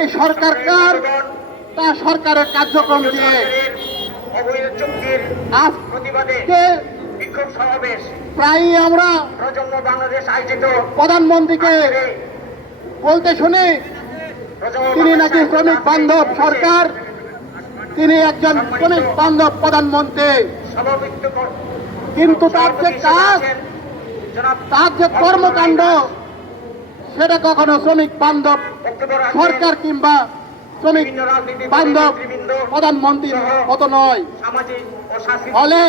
এই সরকারকার তা সরকারের কার্যক্রম দিয়ে আজকে বিক্ষোভ আমরা প্রধানমন্ত্রীকে বলতে শুনি। তিনি নাকি শ্রমিক বান্ধব সরকার? তিনি একজন শ্রমিক বান্ধব প্রধানমন্ত্রী। কিন্তু তার যে কাজ তার যে কর্মকাণ্ড সেটা কখনো শ্রমিক বান্ধব সরকার কিংবা শ্রমিক বান্ধব প্রধানমন্ত্রীর মতো নয়। ফলে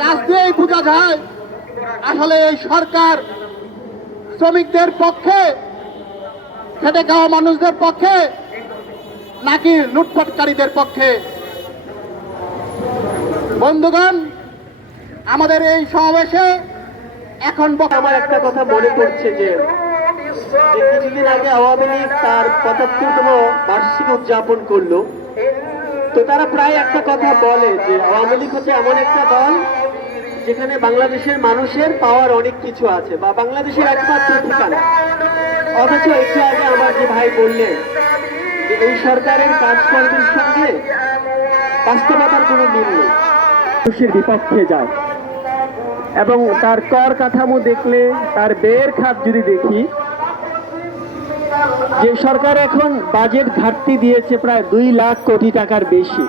কাজ দিয়েই বোঝা যায় আসলে এই সরকার শ্রমিকদের পক্ষে খেটে খাওয়া মানুষদের পক্ষে নাকি লুটপাটকারীদের পক্ষে? বন্ধুগণ আমাদের এই সমাবেশে এখন আমার একটা কথা মনে পড়ছে যে আগে আওয়ামী লীগ তার পঁচাত্তরতম বার্ষিকী উদযাপন করল। তো তারা প্রায় একটা কথা বলে যে আওয়ামী লীগ হচ্ছে এমন একটা দল যেখানে বাংলাদেশের মানুষের পাওয়ার অনেক কিছু আছে বা বাংলাদেশের একমাত্র ঠিকানা। অথচ একটু আগে আমার যে ভাই বললেন যে এই সরকারের কাজকর্মের সঙ্গে বাস্তবতার কোনো মিল নেই। মানুষের বিপক্ষে যায় এবং তার কর কাঠামো দেখলে, তার ব্যয়ের খাত যদি দেখি যে সরকার এখন বাজেট ঘাটতি দিয়েছে প্রায় দুই লাখ কোটি টাকার বেশি।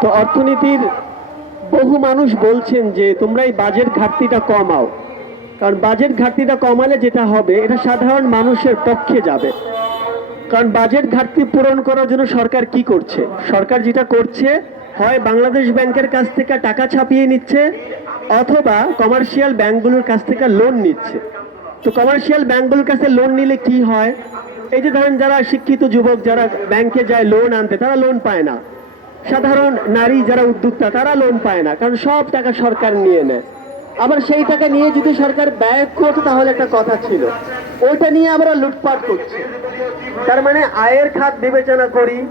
তো অর্থনীতির বহু মানুষ বলছেন যে তোমরা এই বাজেট ঘাটতিটা কমাও। কারণ বাজেট ঘাটতিটা কমালে যেটা হবে, এটা সাধারণ মানুষের পক্ষে যাবে। কারণ বাজেট ঘাটতি পূরণ করার জন্য সরকার কি করছে? সরকার যেটা করছে, হয় বাংলাদেশ ব্যাংকের কাছ থেকে টাকা ছাপিয়ে নিচ্ছে, অথবা কমার্শিয়াল ব্যাংকগুলোর কাছ থেকে লোন নিচ্ছে। তো কমার্শিয়াল ব্যাংকগুলোর কাছে লোন নিলে কি হয়? এই যে ধরেন যারা শিক্ষিত যুবক, যারা ব্যাংকে যায় লোন আনতে, তারা লোন পায় না। সাধারণ নারী যারা উদ্যোক্তা, তারা লোন পায় না, কারণ সব টাকা সরকার নিয়ে নেয়। আবার সেই টাকা নিয়ে যদি সরকার ব্যয় করতো, তাহলে একটা কথা ছিল। ওইটা নিয়ে আমরা লুটপাট করছি। তার মানে আয়ের খাত বিবেচনা করি,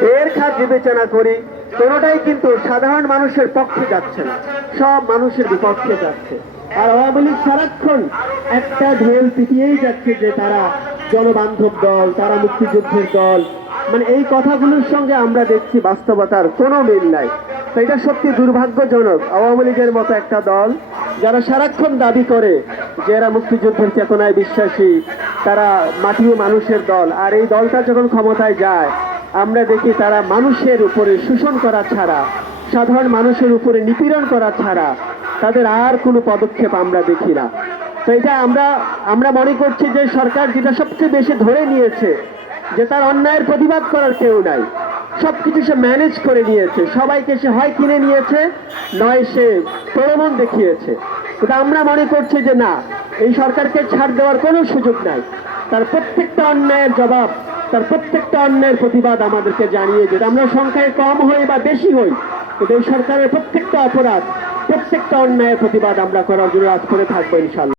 এর খাত বিবেচনা করি, কোনোটাই কিন্তু সাধারণ মানুষের পক্ষে যাচ্ছে না। সব মানুষের বিপক্ষে যাচ্ছে। আর আওয়ামী লীগ সারাক্ষণ একটা ঢোল পিটিয়েই যাচ্ছে যে তারা জনবান্ধব দল, তারা মুক্তিযুদ্ধের দল। মানে এই কথাগুলোর সঙ্গে আমরা দেখছি বাস্তবতার কোনো মিল নাই। তো এটা সত্যি দুর্ভাগ্যজনক। আওয়ামী লীগের মতো একটা দল, যারা সারাক্ষণ দাবি করে যে এরা মুক্তিযুদ্ধের চেতনায় বিশ্বাসী, তারা মাটি মানুষের দল। আর এই দলটা যখন ক্ষমতায় যায়, আমরা দেখি তারা মানুষের উপরে শোষণ করা ছাড়া, সাধারণ মানুষের উপরে নিপীড়ন করা ছাড়া, তাদের আর কোনো পদক্ষেপ আমরা দেখি না। তো এটা আমরা আমরা মনে করছি যে সরকার যেটা সবচেয়ে বেশি ধরে নিয়েছে, যে তার অন্যায়ের প্রতিবাদ করার কেউ নাই। সব কিছু সে ম্যানেজ করে নিয়েছে। সবাইকে সে হয় কিনে নিয়েছে, নয় সে প্রলোভন দেখিয়েছে। কিন্তু আমরা মনে করছি যে না, এই সরকারকে ছাড় দেওয়ার কোনো সুযোগ নাই। তার প্রত্যেকটা অন্যায়ের জবাব, তার প্রত্যেকটা অন্যায়ের প্রতিবাদ আমাদেরকে জানিয়ে যেটা আমরা সংখ্যায় কম হই বা বেশি হই, কিন্তু এই সরকারের প্রত্যেকটা অপরাধ, প্রত্যেকটা অন্যায়ের প্রতিবাদ আমরা করার জন্য আজ করে থাকব ইনশাল্লাহ।